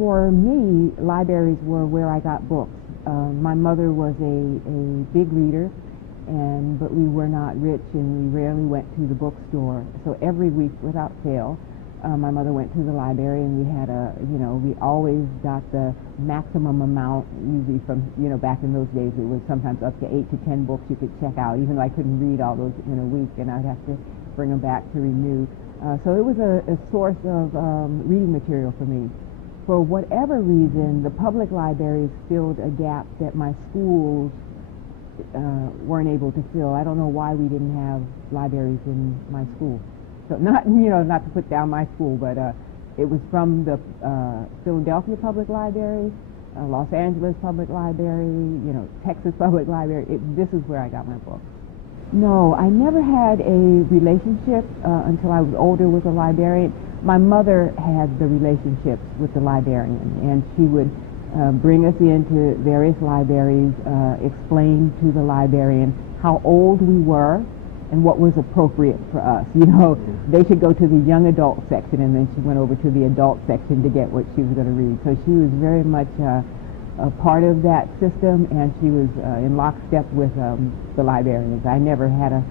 For me, libraries were where I got books. My mother was a big reader, but we were not rich, and we rarely went to the bookstore. So every week, without fail, my mother went to the library, and we had we always got the maximum amount, usually from, back in those days, it was sometimes up to 8 to 10 books you could check out, even though I couldn't read all those in a week, and I'd have to bring them back to renew. So it was a source of reading material for me. For whatever reason, the public libraries filled a gap that my schools weren't able to fill. I don't know why we didn't have libraries in my school. So not to put down my school, but it was from the Philadelphia Public Library, Los Angeles Public Library, Texas Public Library. This is where I got my books. No, I never had a relationship until I was older with a librarian. My mother had the relationships with the librarian, and she would bring us into various libraries, explain to the librarian how old we were and what was appropriate for us. They should go to the young adult section, and then she went over to the adult section to get what she was going to read. So she was very much a part of that system, and she was in lockstep with the librarians. I never had a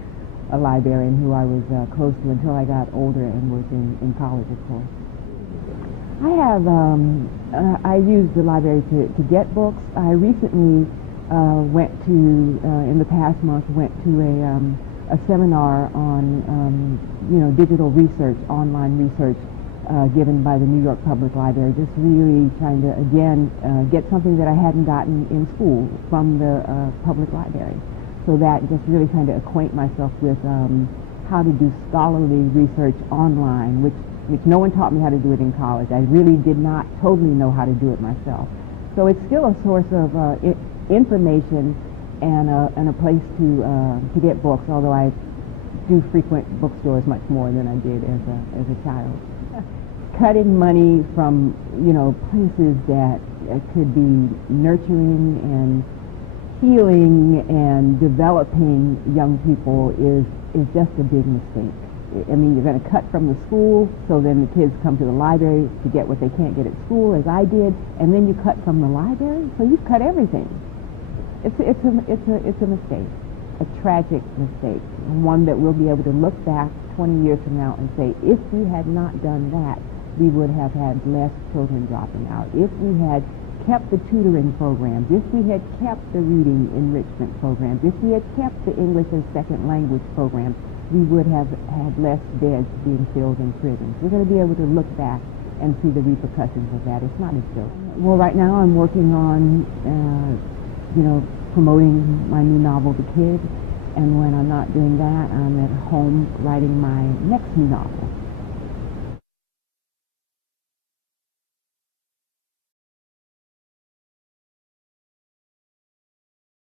librarian who I was close to until I got older and was in college, of course. I used the library to get books. I recently in the past month, went to a seminar on, digital research, online research, given by the New York Public Library, just really trying to, again, get something that I hadn't gotten in school from the public library. So that just really kind of acquaint myself with how to do scholarly research online, which no one taught me how to do it in college. I really did not totally know how to do it myself. So it's still a source of information and a place to get books, although I do frequent bookstores much more than I did as a child. Cutting money from, places that could be nurturing and healing and developing young people is just a big mistake. I mean, you're going to cut from the school, so then the kids come to the library to get what they can't get at school, as I did, and then you cut from the library, so you've cut everything. It's a mistake, a tragic mistake, and one that we'll be able to look back 20 years from now and say, if we had not done that, we would have had less children dropping out. If we had kept the tutoring programs, if we had kept the reading enrichment programs, if we had kept the English as second language programs, we would have had less beds being filled in prisons. We're going to be able to look back and see the repercussions of that. It's not a joke. Well, right now I'm working on, promoting my new novel, The Kid, and when I'm not doing that, I'm at home writing my next new novel.